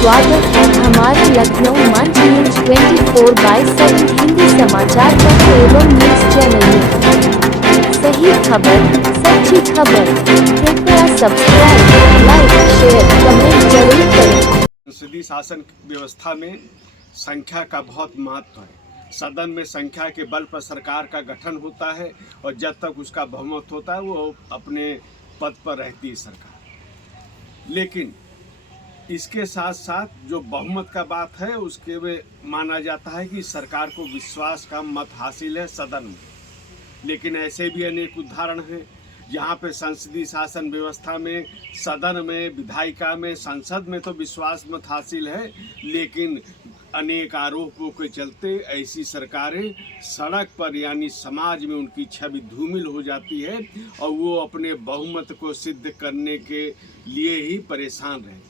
स्वागत है हमारे लखनऊ मंच न्यूज 24/7 हिंदी समाचार पत्र एवं न्यूज चैनल में। सही खबर, सच्ची खबर। कृपया सब्सक्राइब, लाइक, शेयर, कमेंट जरूर करें। संसदीय शासन व्यवस्था में संख्या का बहुत महत्व है। सदन में संख्या के बल पर सरकार का गठन होता है और जब तक उसका बहुमत होता है वो अपने पद पर रहती है सरकार। लेकिन इसके साथ साथ जो बहुमत का बात है उसके में माना जाता है कि सरकार को विश्वास का मत हासिल है सदन में। लेकिन ऐसे भी अनेक उदाहरण हैं जहाँ पे संसदीय शासन व्यवस्था में, सदन में, विधायिका में, संसद में तो विश्वास मत हासिल है, लेकिन अनेक आरोपों के चलते ऐसी सरकारें सड़क पर यानी समाज में उनकी छवि धूमिल हो जाती है और वो अपने बहुमत को सिद्ध करने के लिए ही परेशान रहती है।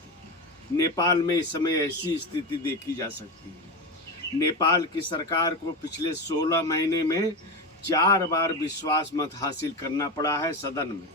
नेपाल में इस समय ऐसी स्थिति देखी जा सकती है। नेपाल की सरकार को पिछले 16 महीने में 4 बार विश्वास मत हासिल करना पड़ा है सदन में।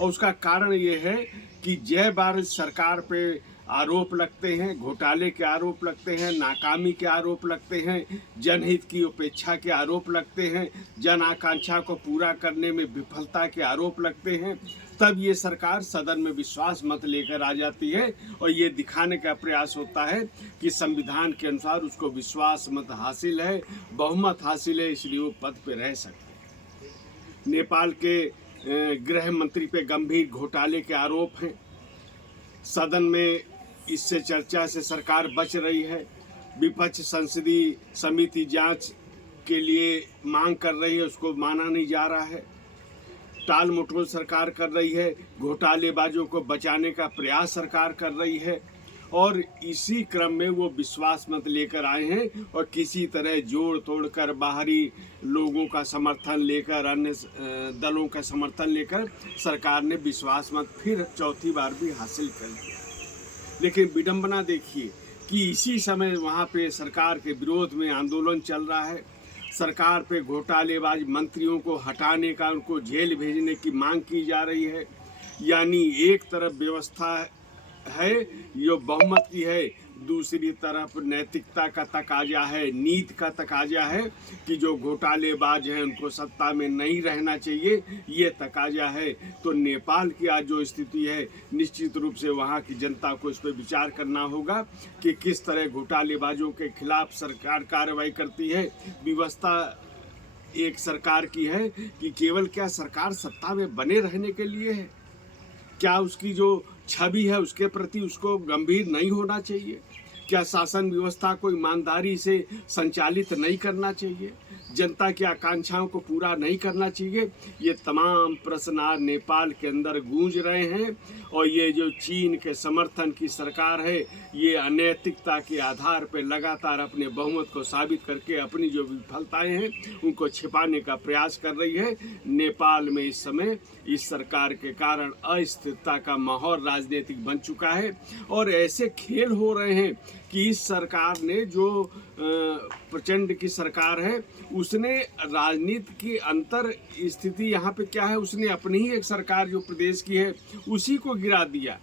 और उसका कारण ये है कि जय बार सरकार पे आरोप लगते हैं, घोटाले के आरोप लगते हैं, नाकामी के आरोप लगते हैं, जनहित की उपेक्षा के आरोप लगते हैं, जन आकांक्षा को पूरा करने में विफलता के आरोप लगते हैं, तब ये सरकार सदन में विश्वास मत लेकर आ जाती है और ये दिखाने का प्रयास होता है कि संविधान के अनुसार उसको विश्वास मत हासिल है, बहुमत हासिल है, इसलिए वो पद पे रह सकते हैं। नेपाल के गृह मंत्री पे गंभीर घोटाले के आरोप हैं। सदन में इससे चर्चा से सरकार बच रही है। विपक्ष संसदीय समिति जांच के लिए मांग कर रही है, उसको माना नहीं जा रहा है। टाल मटोल सरकार कर रही है, घोटालेबाजों को बचाने का प्रयास सरकार कर रही है और इसी क्रम में वो विश्वास मत लेकर आए हैं और किसी तरह जोड़ तोड़ कर बाहरी लोगों का समर्थन लेकर, अन्य दलों का समर्थन लेकर सरकार ने विश्वास मत फिर चौथी बार भी हासिल कर लिया। लेकिन विडंबना देखिए कि इसी समय वहाँ पे सरकार के विरोध में आंदोलन चल रहा है। सरकार पे घोटालेबाज मंत्रियों को हटाने का, उनको जेल भेजने की मांग की जा रही है। यानी एक तरफ व्यवस्था है जो बहुमत की है, दूसरी तरफ नैतिकता का तकाजा है, नीति का तकाजा है कि जो घोटालेबाज हैं उनको सत्ता में नहीं रहना चाहिए, ये तकाजा है। तो नेपाल की आज जो स्थिति है, निश्चित रूप से वहाँ की जनता को इस पर विचार करना होगा कि किस तरह घोटालेबाजों के खिलाफ सरकार कार्रवाई करती है। व्यवस्था एक सरकार की है कि केवल क्या सरकार सत्ता में बने रहने के लिए है? क्या उसकी जो छवि है उसके प्रति उसको गंभीर नहीं होना चाहिए? क्या शासन व्यवस्था को ईमानदारी से संचालित नहीं करना चाहिए? जनता की आकांक्षाओं को पूरा नहीं करना चाहिए? ये तमाम प्रश्न आज नेपाल के अंदर गूंज रहे हैं और ये जो चीन के समर्थन की सरकार है, ये अनैतिकता के आधार पर लगातार अपने बहुमत को साबित करके अपनी जो विफलताएं हैं उनको छिपाने का प्रयास कर रही है। नेपाल में इस समय इस सरकार के कारण अस्थिरता का माहौल राजनीतिक बन चुका है और ऐसे खेल हो रहे हैं कि इस सरकार ने जो प्रचंड की सरकार है उसने राजनीति की अंतर स्थिति यहाँ पे क्या है, उसने अपनी ही एक सरकार जो प्रदेश की है उसी को गिरा दिया,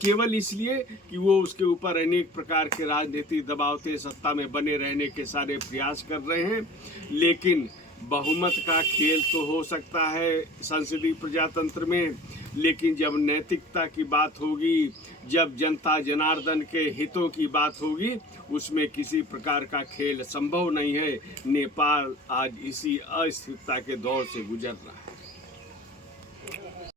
केवल इसलिए कि वो उसके ऊपर अनेक प्रकार के राजनीतिक दबाव से सत्ता में बने रहने के सारे प्रयास कर रहे हैं। लेकिन बहुमत का खेल तो हो सकता है संसदीय प्रजातंत्र में, लेकिन जब नैतिकता की बात होगी, जब जनता जनार्दन के हितों की बात होगी, उसमें किसी प्रकार का खेल संभव नहीं है। नेपाल आज इसी अस्थिरता के दौर से गुजर रहा है।